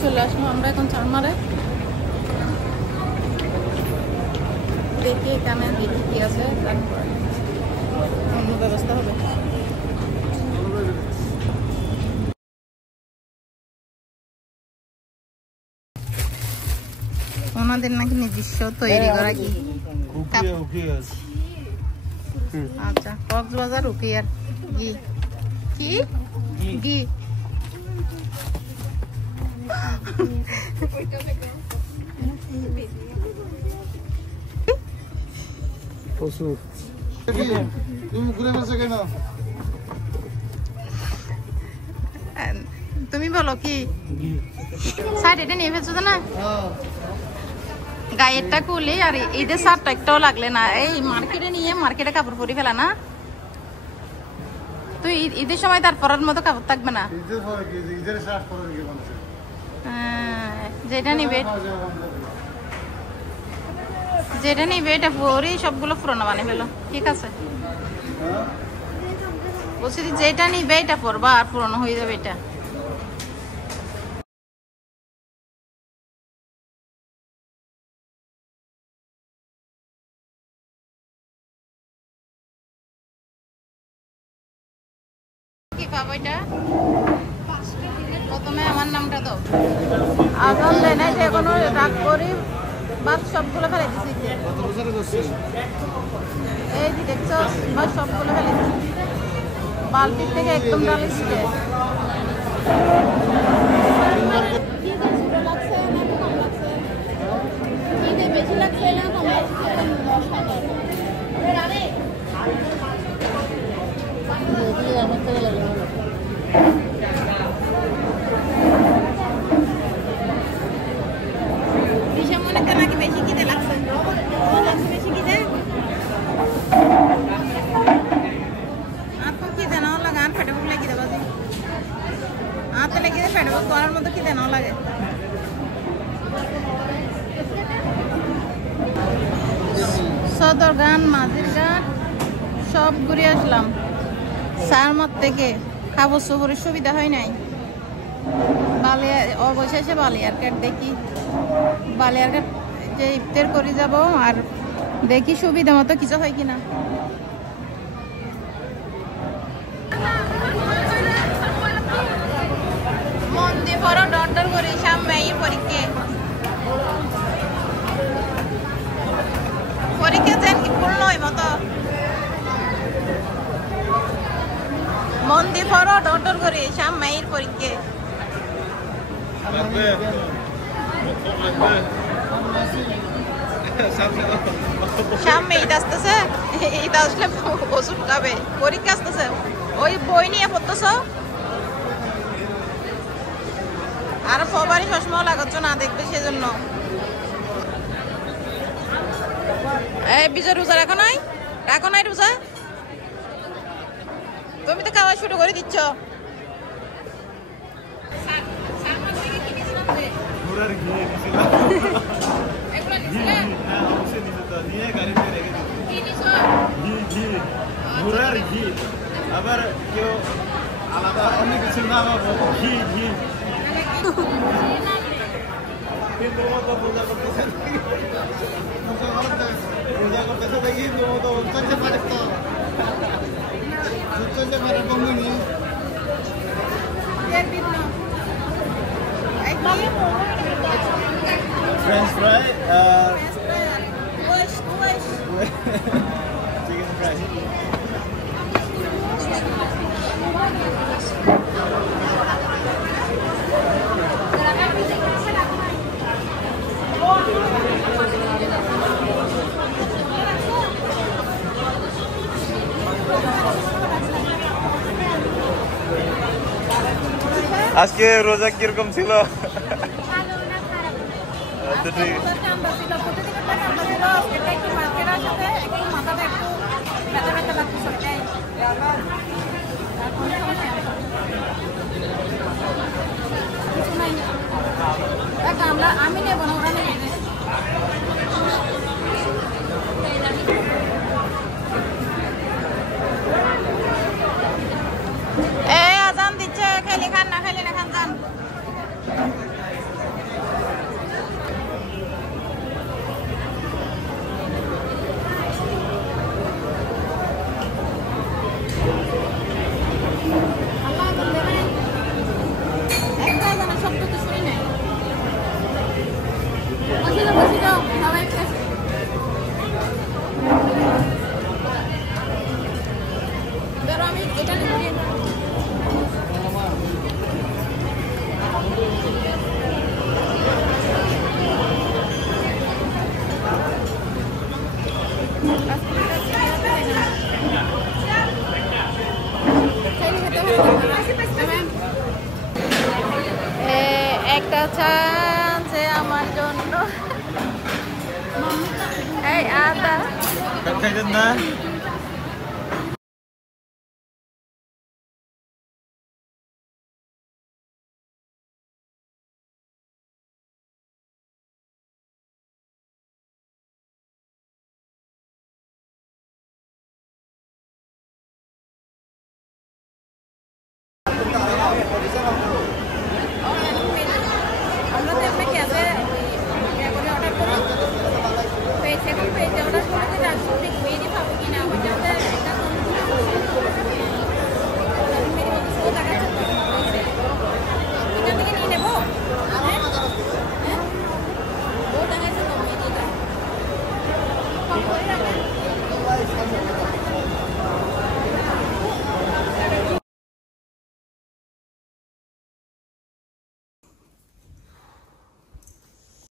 চলে আসবো আমরা এখন চারমারে। দেখি এখানে দেখি কি আছে, তারপর অন্য ব্যবস্থা হবে। ওনাদের নাকি নিজস্ব তৈরি করা কি আচ্ছা, কক্সবাজার উকিয়ার ঘি। কি ঘি? তুমি বলো কি সাইড এটা নিয়ে ফেলছো তো না? গায়েরটা খুলে আর ঈদের শার্টটা একটাও লাগলে না। এই মার্কেটে নিয়ে মার্কেটে কাপড় পরি ফেলা না তুই ঈদের সময় তার পরার মতো কাপড় থাকবে না। যেটা নিবে যেটা নিবে এটা পরি সবগুলো পুরোনো বানিয়ে ফেলো, ঠিক আছে? বলছি যেটা নিবে এটা পরবা আর পুরোনো হয়ে যাবে এটা। কি পাবো এটা? প্রথমে আমার নামটা দাও। আগুন দেয় নাই যে কোনো রাগ করি বাদ সবগুলো ফেলে দিছি। এই যে দেখছো বাদ সবগুলো ফেলে দিছি বালতির থেকে একদম ডালিসকে। বেশি লাগছে না কম করার মতো কি দেন লাগে। সদরঘাট, মাঝিরঘাট সব ঘুরে আসলাম। সারমত থেকে খাবার সবরের সুবিধা হয় নাই। বালিয়া অবশেষে বালিয়ারঘাট দেখি, বালিয়ারঘাট যে ইফতার করে যাব আর দেখি সুবিধা মতো কিছু হয় কিনা। মন্দির বড় ডর করে সামনে পরীক্ষা পরীক্ষা যেন কি পূর্ণ হয় মতো মন্দির বড় ডর করে সামনে পরীক্ষা সামনে ঈদ আসতেছে। ঈদ আসলে ওষুধ খাবে, পরীক্ষা আসতেছে। ওই বই নিয়ে পড়তেছ আর সবারই চশমাও লাগাচ্ছ না দেখবে সেজন্য। এই বিজয় রোজা রাখো নাই? রাখো নাই রোজা? তুমি তো খাওয়া শুরু করে দিচ্ছ। আবার কেউ আলাদা অনেক কিছু না ঘি ঘি কিন্তু রোজা করতেছে দেখি চলতে পারে তো চলতে পারে বঙ্গনি ফ্রেঞ্চ ফ্রাই চিকেন ফ্রাই। আজকে রোজা কিরকম ছিল? আমি নেব না, ওরা নেবে। একটা চা যে আমার জন্য এই আদা খাইতেন না